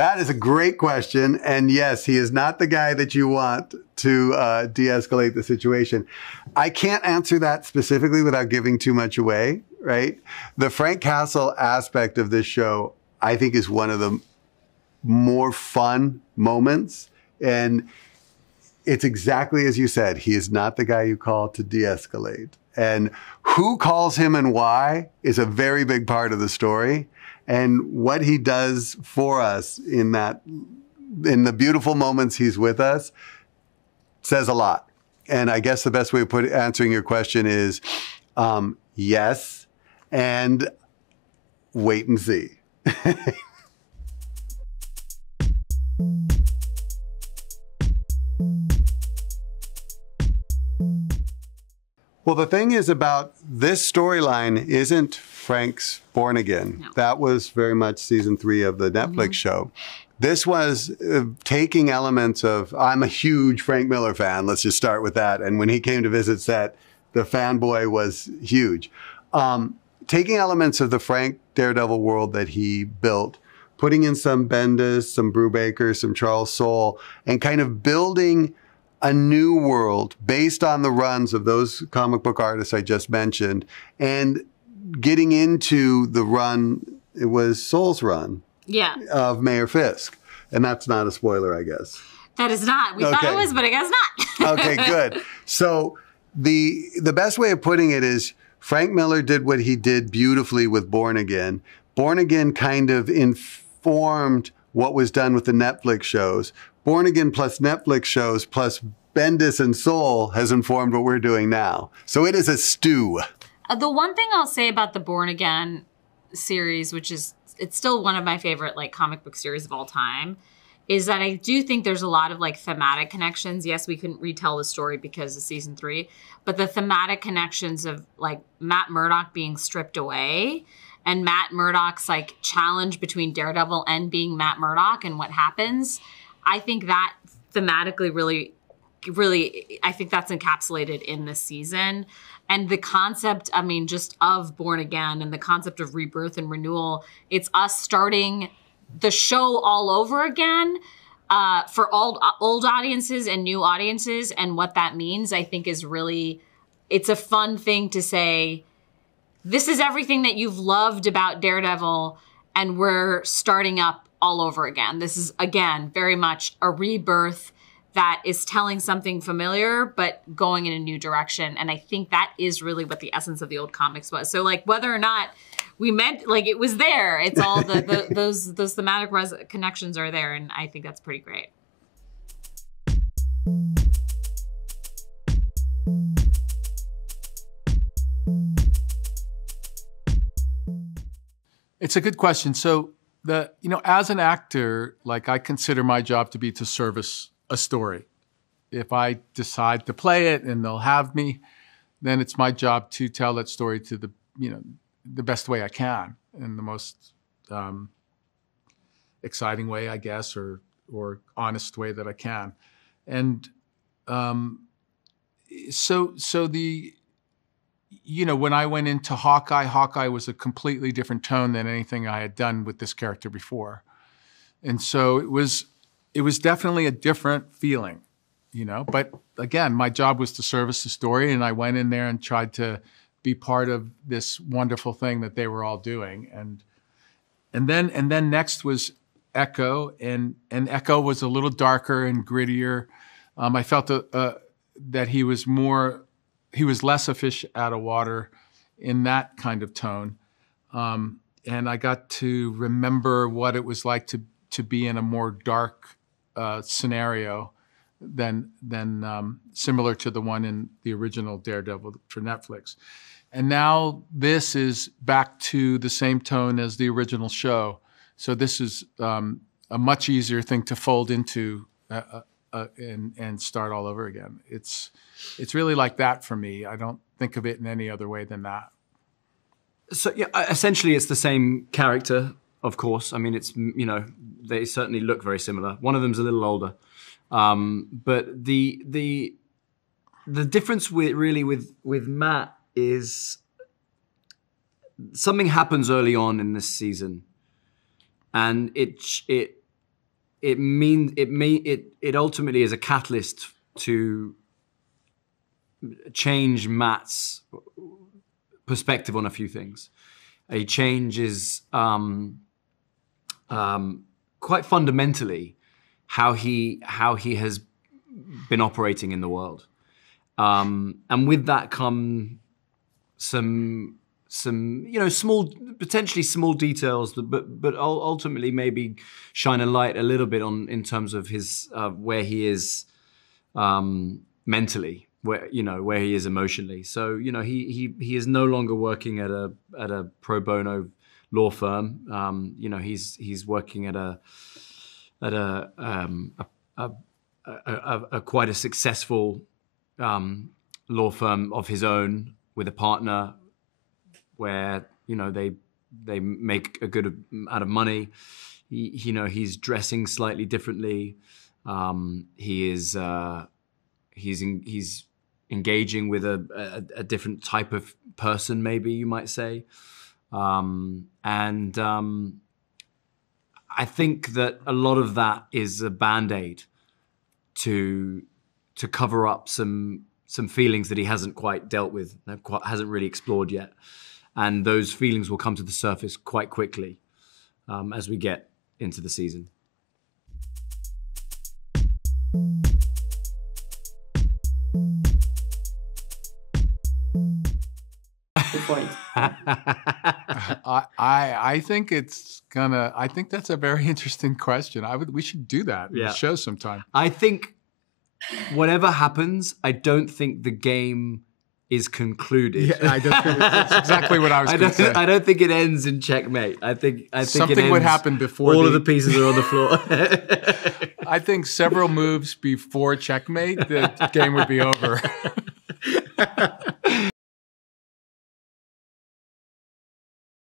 That is a great question. And yes, he is not the guy that you want to de-escalate the situation. I can't answer that specifically without giving too much away, right? The Frank Castle aspect of this show, I think, is one of the more fun moments. And it's exactly as you said. He is not the guy you call to de-escalate. And who calls him and why is a very big part of the story. And what he does for us in the beautiful moments he's with us says a lot. And I guess the best way of answering your question is yes, and wait and see. Well, the thing is about this storyline isn't Frank's Born Again. No. That was very much season 3 of the Netflix show. This was taking elements of, I'm a huge Frank Miller fan. Let's just start with that. And when he came to visit set, the fanboy was huge. Taking elements of the Frank Daredevil world that he built, putting in some Bendis, some Brubaker, some Charles Soule, and kind of building a new world based on the runs of those comic book artists I just mentioned, and getting into the run, it was Soule's run of Mayor Fisk. And that's not a spoiler, I guess. That is not. We thought it was, but I guess not. Okay, good. So the best way of putting it is Frank Miller did what he did beautifully with Born Again. Born Again kind of informed what was done with the Netflix shows. Born Again plus Netflix shows plus Bendis and Soule has informed what we're doing now. So it is a stew. The one thing I'll say about the Born Again series, which is, it's still one of my favorite like comic book series of all time, is that I do think there's a lot of like thematic connections. Yes, we couldn't retell the story because of season 3, but the thematic connections of like Matt Murdock being stripped away and Matt Murdock's like challenge between Daredevil and being Matt Murdock and what happens. I think that thematically really, I think that's encapsulated in this season. And the concept, I mean, just of Born Again and the concept of rebirth and renewal, it's us starting the show all over again for old audiences and new audiences. And what that means, I think, is really, it's a fun thing to say, this is everything that you've loved about Daredevil, and we're starting up all over again. This is, again, very much a rebirth that is telling something familiar, but going in a new direction. And I think that is really what the essence of the old comics was. So like whether or not we meant, like it was there, it's all those thematic connections are there. And I think that's pretty great. It's a good question. So as an actor, like I consider my job to be to service a story. If I decide to play it and they'll have me, then it's my job to tell that story to the best way I can, in the most exciting way, I guess, or honest way that I can. And so when I went into Hawkeye was a completely different tone than anything I had done with this character before. And so it was definitely a different feeling, but again, my job was to service the story, and I went in there and tried to be part of this wonderful thing that they were all doing. And then next was Echo, and Echo was a little darker and grittier. I felt that he was less a fish out of water in that kind of tone. And I got to remember what it was like to be in a more dark scenario than similar to the one in the original Daredevil for Netflix. And now this is back to the same tone as the original show. So this is a much easier thing to fold into and start all over again. It's really like that for me. I don't think of it in any other way than that. So yeah, essentially it's the same character, of course. I mean, it's, they certainly look very similar. One of them's a little older. But the difference with Matt is something happens early on in this season, and it it ultimately is a catalyst to change Matt's perspective on a few things. He changes quite fundamentally how he has been operating in the world, and with that come some potentially small details, but ultimately maybe shine a light a little bit on in terms of his where he is mentally, where he is emotionally. So he is no longer working at a pro bono law firm. He's working at a quite a successful law firm of his own with a partner, where they make a good amount of money. He's dressing slightly differently. He's engaging with a different type of person, maybe you might say. I think that a lot of that is a Band-Aid to cover up some feelings that he hasn't quite dealt with, hasn't really explored yet. And those feelings will come to the surface quite quickly as we get into the season. Good point. I think I think that's a very interesting question. We should do that in the show sometime. I think whatever happens, I don't think the game is concluded. Yeah, that's exactly what I was going to say. I don't think it ends in checkmate. I think something would happen before all of the pieces are on the floor. I think several moves before checkmate, the game would be over.